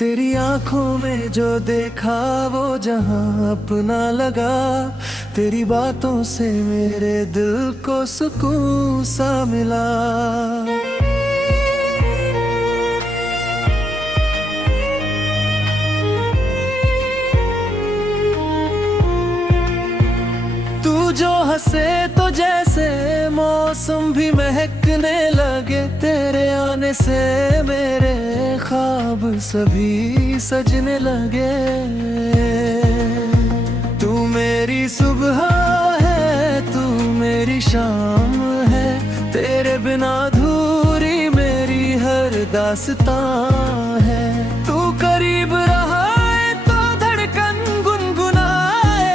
तेरी आंखों में जो देखा वो जहां अपना लगा। तेरी बातों से मेरे दिल को सुकून सा मिला। तू जो हंसे तो जैसे मौसम भी महकने लगे। तेरे आने से मेरे ख्वाब सभी सजने लगे। तू मेरी सुबह है, तू मेरी शाम है। तेरे बिना अधूरी मेरी हर दास्तां है। तू करीब रहा है तो धड़कन गुनगुनाए।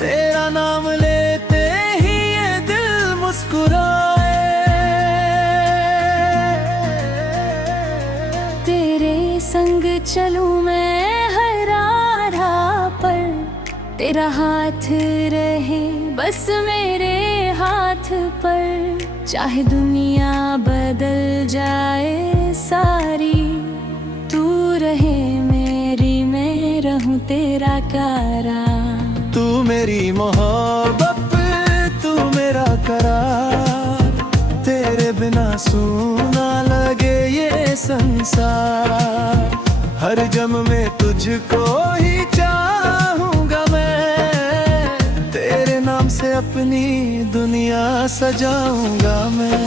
तेरा नाम लेते ही ये दिल मुस्कुराए। तेरे संग चलूं मैं हर राह पर। तेरा हाथ रहे बस मेरे हाथ पर। चाहे दुनिया बदल जाए सारी, तू रहे मेरी, मैं रहूं तेरा कारा। तू मेरी मोहब्बत, तू मेरा करार। तेरे बिना सूना लगे ये संसार। हर जन्म में तुझको ही चाहूंगा मैं। तेरे नाम से अपनी दुनिया सजाऊंगा मैं।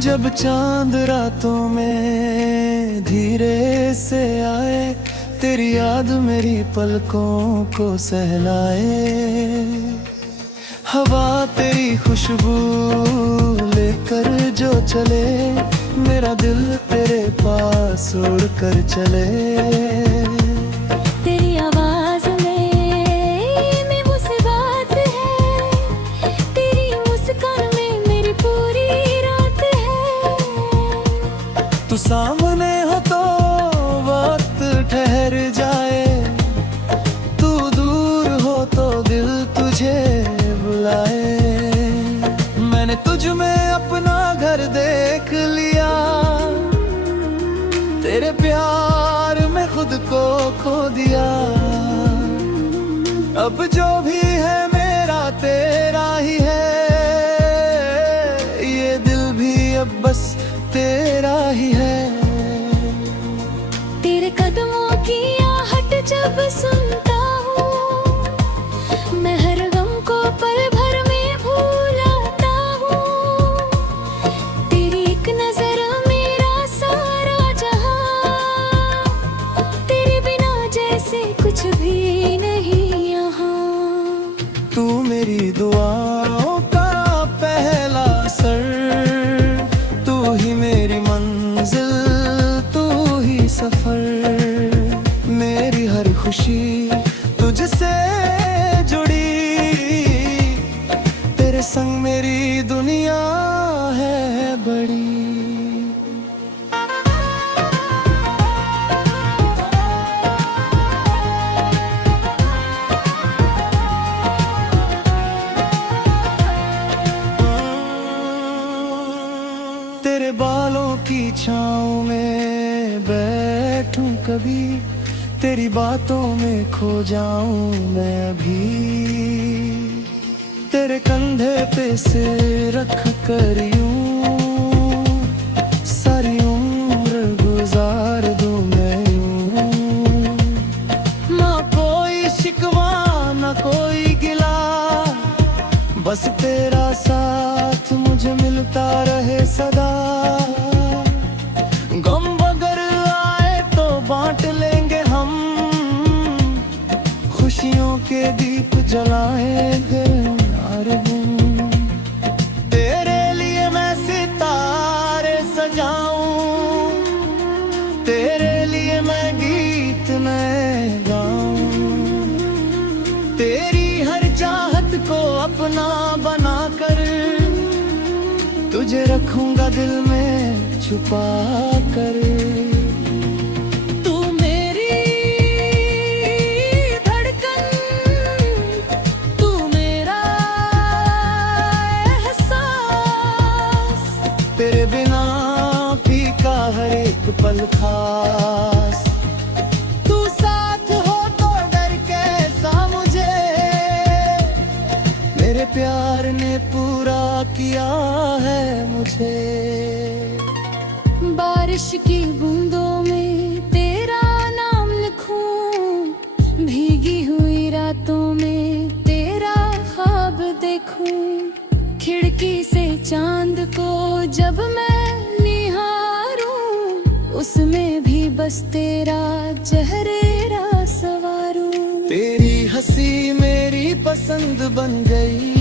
जब चांद रातों में धीरे से आए। तेरी याद मेरी पलकों को सहलाए। हवा तेरी खुशबू लेकर जो चले। मेरा दिल तेरे पास उड़ कर चले। तेरी आवाज में वो सी बात है। तेरी मुस्कान में मेरी पूरी रात है। तू सामने हो तो वक्त ठहर जाए। तू दूर हो तो दिल तुझे बुलाए। मैंने तुझ में अपना घर देख लिया। तेरे प्यार में खुद को खो दिया। अब जो भी है मेरा तेरा ही है। ये दिल भी अब बस तेरा ही है। तेरे कदमों की आहट जब सुनता हूँ, मैं हर गम को पल भर में भूलाता हूँ। तेरी एक नजर मेरा सारा जहां। तेरे बिना जैसे कुछ भी नहीं यहाँ। तू मेरी दुआओं का पहला असर। तू ही मेरी मंजिल, तू ही सफर। मेरी हर खुशी तुझसे जुड़ी। तेरे संग मेरी दुनिया है बड़ी। तेरे बालों की छाँव में बैठूं कभी। तेरी बातों में खो जाऊं मैं अभी। तेरे कंधे पे सिर रख कर यूं सारी उम्र गुजार दूं मैं यूं। ना कोई शिकवा ना कोई गिला, बस तेरा साथ मुझे मिलता रहे सदा। गम अगर आए तो बांट लेंगे हम। खुशियों के दीप जलाएंगे यार हम। तेरे लिए मैं सितारे सजाऊं। तेरे लिए मैं गीत नए गाऊं। तेरी हर चाहत को अपना बनाकर तुझे रखूंगा दिल में छुपा कर। तू मेरी धड़कन प्यार ने पूरा किया है मुझे। बारिश की बूंदों में तेरा नाम लिखूं, भीगी हुई रातों में तेरा ख्वाब देखूं। खिड़की से चांद को जब मैं निहारूं, उसमें भी बस तेरा चेहरा सवारूं। तेरी हंसी मेरी पसंद बन गई,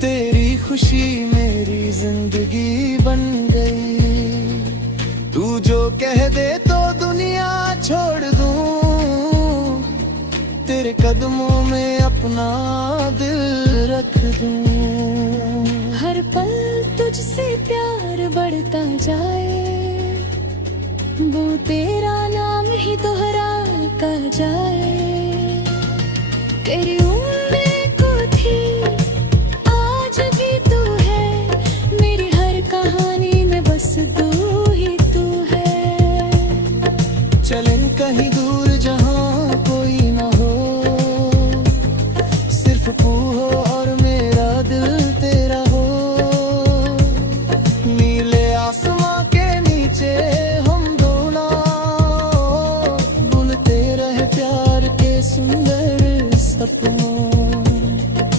तेरी खुशी मेरी जिंदगी बन गई। तू जो कह दे तो दुनिया छोड़ दूं, तेरे कदमों में अपना दिल रख दूं। हर पल तुझसे प्यार बढ़ता जाए, वो तेरा नाम ही दोहराता जाए। तेरी उम्मीद को थी आज भी तू है, मेरी हर कहानी में बस तू ही तू है। चलें कहीं दूर जहां कोई ना हो, सिर्फ तू हो और मेरा दिल तेरा हो। नीले आसमां के नीचे हम दोनों बुनते रहे प्यार के सुंदर सपनों।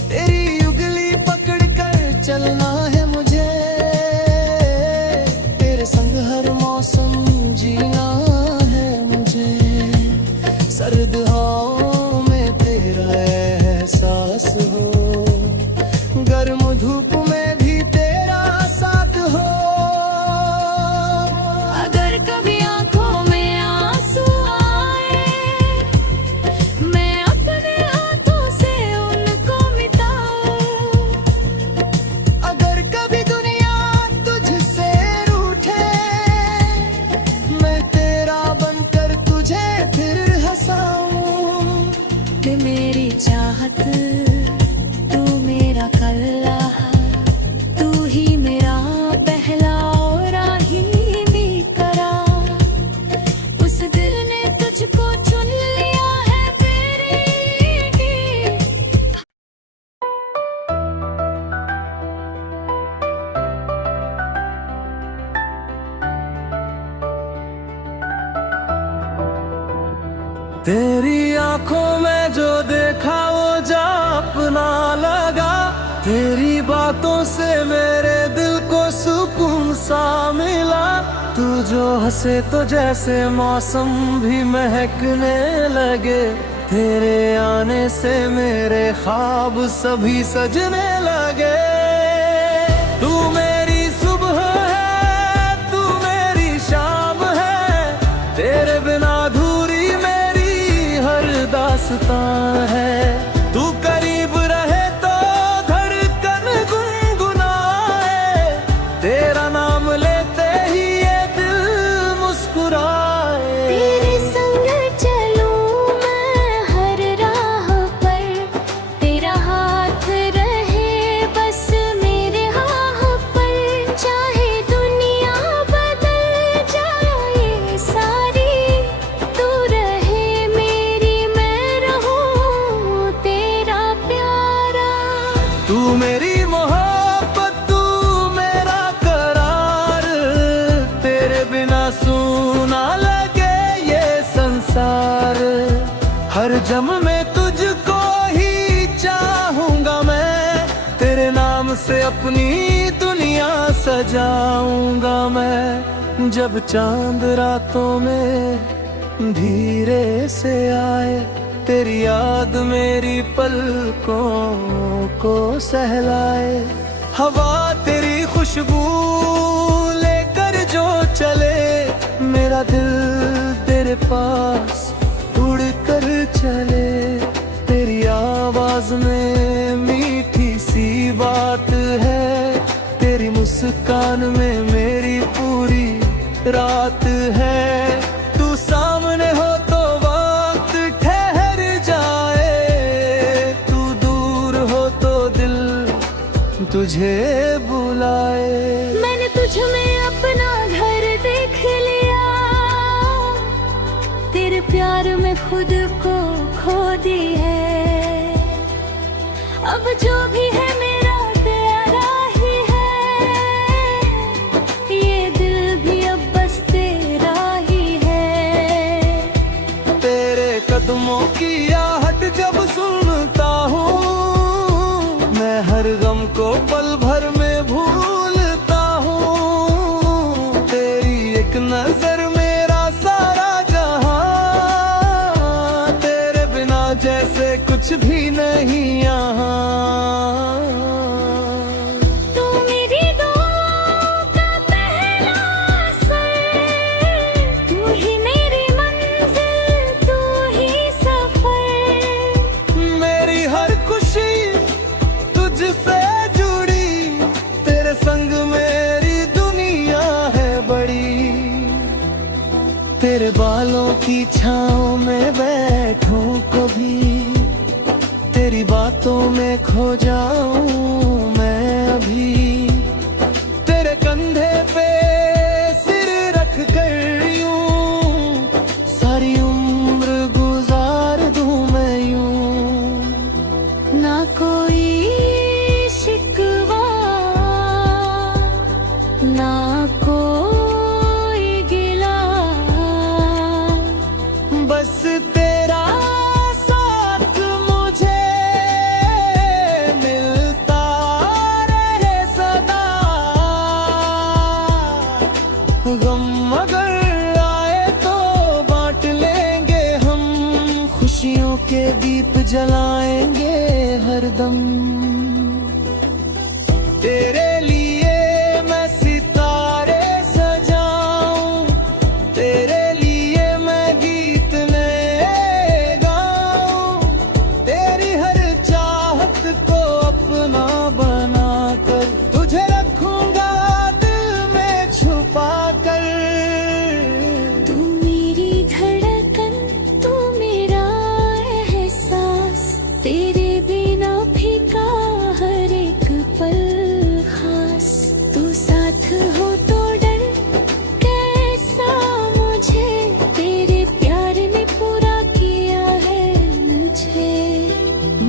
तेरी उंगली पकड़ कर चलना है मुझे, तेरे संग हर मौसम जीना है मुझे। सर्द हवाओं में तेरा एहसास हो, गर्म धूप में भी तेरा साथ हो। अगर कभी आंखों में आंसू आए, मैं अपने हाथों से उनको मिटाऊं। अगर कभी दुनिया तुझसे रूठे, मैं तेरा बनकर तुझे फिर हंसाऊं। ते मेरी चाहत, तू मेरा कल्ला, तू ही मेरा पहला और आखिरी करार। उस दिल ने तुझको चुन लिया है तेरी। तेरी आंखों में जो देखा वो जा अपना लगा, तेरी बातों से मेरे दिल को सुकून सा मिला। तू जो हंसे तो जैसे मौसम भी महकने लगे, तेरे आने से मेरे ख्वाब सभी सजने लगे। तू मेरी सुबह है, तू मेरी शाम है, तेरे बिना अधूरी मेरी हर दास्तां है। तू करीब रहे तो धड़कन गुनगुनाए, तेरा नाम लेते ही ये दिल मुस्कुराए। तेरे संग चलूं मैं हर राह पर, तेरा हाथ रहे बस मेरे हाँ पर। चाहे दुनिया बदल जाए सारी, तू रहे मेरी मैं रहूं तेरा प्यारा। तू मेरी मोहब्बत, तू मेरा करार, तेरे बिना सूना लगे ये संसार। हर जम में तुझको ही चाहूंगा मैं, तेरे नाम से अपनी दुनिया सजाऊंगा मैं। जब चांद रातों में धीरे से आए, तेरी याद मेरी पलकों को सहलाए। हवा तेरी खुशबू लेकर जो चले, मेरा दिल तेरे पास उड़ कर चले। तेरी आवाज में मीठी सी बात है, तेरी मुस्कान में मेरी पूरी रात है। तू सामने हो तो वक्त ठहर जाए, तू दूर हो तो दिल तुझे बुलाए। मैंने तुझ में अपना घर देख लिया, तेरे प्यार में खुद को खो दी है। अब जो भी है मेरा तेरा ही है, ये दिल भी अब बस तेरा ही है। तेरे कदमों की आहट जब सुनता हूँ, मैं हर गम को पल भर में भूलता हूँ। तेरी एक नजर मेरा सारा जहां, तेरे बिना जैसे कुछ भी नहीं यहाँ। तू मेरी दुआओं का पहला असर, तू ही मेरी मंजिल, तू ही सफर। मेरी हर खुशी तुझसे जुड़ी, तेरे संग मेरी दुनिया है बड़ी। तेरे बालों की छाँव में बैठूं कभी, तेरी बातों में खो जाऊं मैं अभी। तेरे कंधे पे सिर रख कर यूं, सारी उम्र गुजार दूं मैं यूं। ना कोई शिकवा, ना कोई गिला, बस तेरा साथ मुझे मिलता रहे सदा। गम अगर आए तो बांट लेंगे हम, खुशियों के दीप जलाएंगे हरदम। तेरे लिए मैं सितारे सजाऊं, तेरे लिए मैं गीत नए गाऊं। तेरी हर चाहत को अपना बनाकर, तुझे रखूंगा दिल में छुपा कर। तू मेरी धड़कन, तू मेरा एहसास, तेरे बिना फीका हर एक पल खास। तू साथ हो तो डर कैसा मुझे, तेरे प्यार ने पूरा किया है मुझे।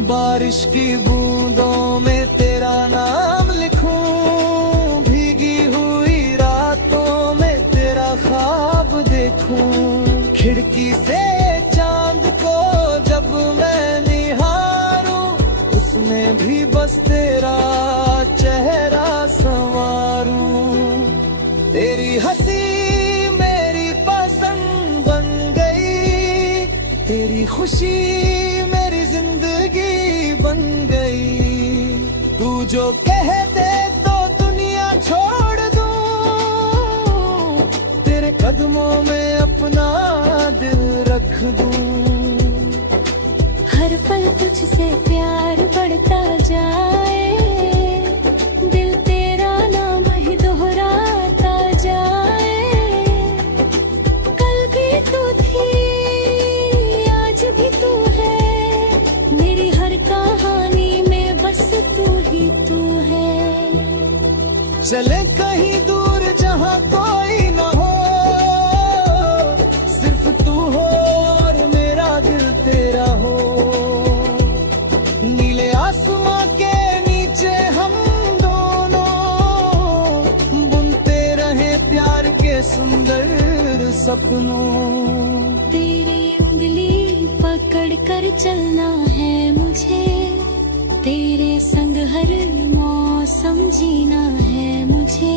बारिश की बूंदों में तेरा नाम लिखूं, भीगी हुई रातों में तेरा ख्वाब देखूं। खिड़की से चांद को जब मैं निहारूं, उसमें भी बस तेरा चेहरा संवारूं। तेरी हंसी मेरी पसंद बन गई, तेरी खुशी मेरी जिंदगी बन गई। तू जो कह दे तो दुनिया छोड़ दूं, तेरे कदमों में अपना दिल रख दूं। हर पल तुझसे प्यार बढ़ता जाए, दिल तेरा नाम ही दोहराता जाए। कल भी तू थी, आज भी तू है, मेरी हर कहानी में बस तू ही तू है। चले कहीं दूर जहां कोई न हो, सिर्फ तू हो और मेरा दिल तेरा हो। नीले आसमां के नीचे हम दोनों बुनते रहे प्यार के सुंदर सपनों। तेरी उंगली पकड़ कर चलना है मुझे, तेरे संग हर मौसम जीना है मुझे।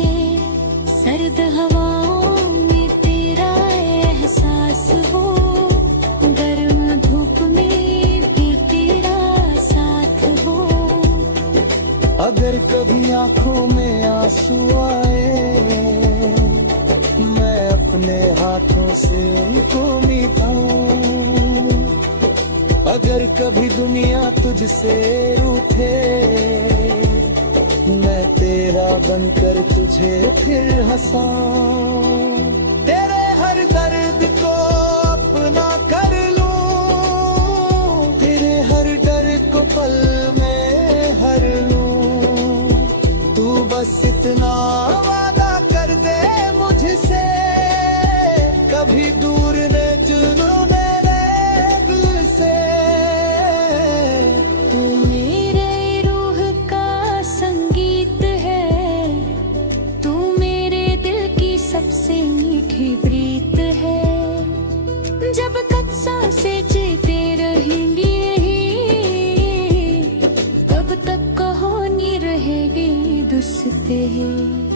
सर्द हवाओं में तेरा एहसास हो, गर्म धूप में भी तेरा साथ हो। अगर कभी आंखों में आंसू आए, मैं अपने हाथों से उनको मिटाऊं। अगर कभी दुनिया तुझसे रूठे, मैं तेरा बनकर तुझे फिर हंसाऊं। तेरे हर दर्द को अपना कर लूं, तेरे हर डर को पल में हर लूं। तू बस इतना वादा कर दे मुझसे, कभी दूर न चुनो मेरे दिल से। तू मेरे से ही